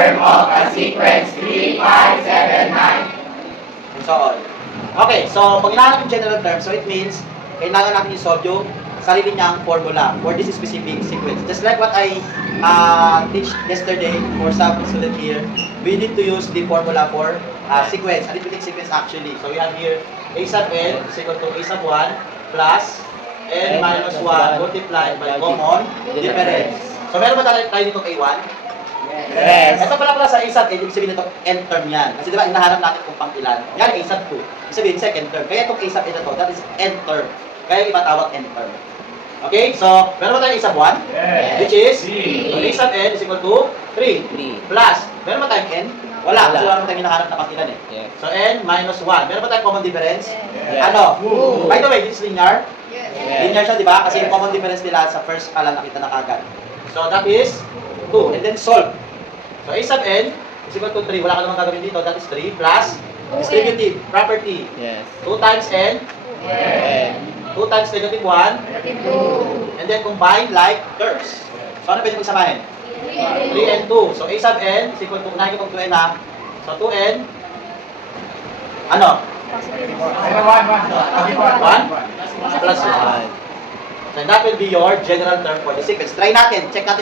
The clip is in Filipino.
term of a sequence 3, 5, 7, 9. And so on. Okay, so pag hinahanap yung general term, so it means kailangan natin i-solve yung sarili niyang formula for this specific sequence. Just like what I teach yesterday for some student here, we need to use the formula for sequence, arithmetic sequence actually. So we have here a sub n is equal to a sub 1 plus n minus 1 multiplied by common difference. So meron ba tayo dito a1? Yes. Ito pala sa a sub n, ibig sabihin nito n term yan. Kasi diba, hinahanap natin kung pang ilan. Yan, a sub 2. Ibig sabihin, second term. Kaya itong a sub n na to, that is n term. Kaya iba tawag n term. Okay, so meron ba tayong a sub 1? Yes. Which is? 3. So a sub n is equal to 3. Plus, meron ba tayong n? Wala. Kasi wala naman tayong hinahanap na pang ilan eh. Yes. So n minus 1. Meron ba tayong common difference? Yes. Ano? 2. By the way, this is linear. Yes. Linear siya, di ba? Kasi yung common difference nila sa first pa lang nakita na kagad. So that is 2. And then solve. So a sub n is equal to 3. Wala ka naman gagawin dito. That is 3 plus distributive property. Yes. 2 times n, Yes. 2 times negative 1, and then combine like terms. So ano pwede magsamahin? 3 and 2. So a sub n is equal to, unahin ko itong 2n ha. So 2n, ano? 1 plus 1. So that will be your general term for the sequence. Try natin. Check natin.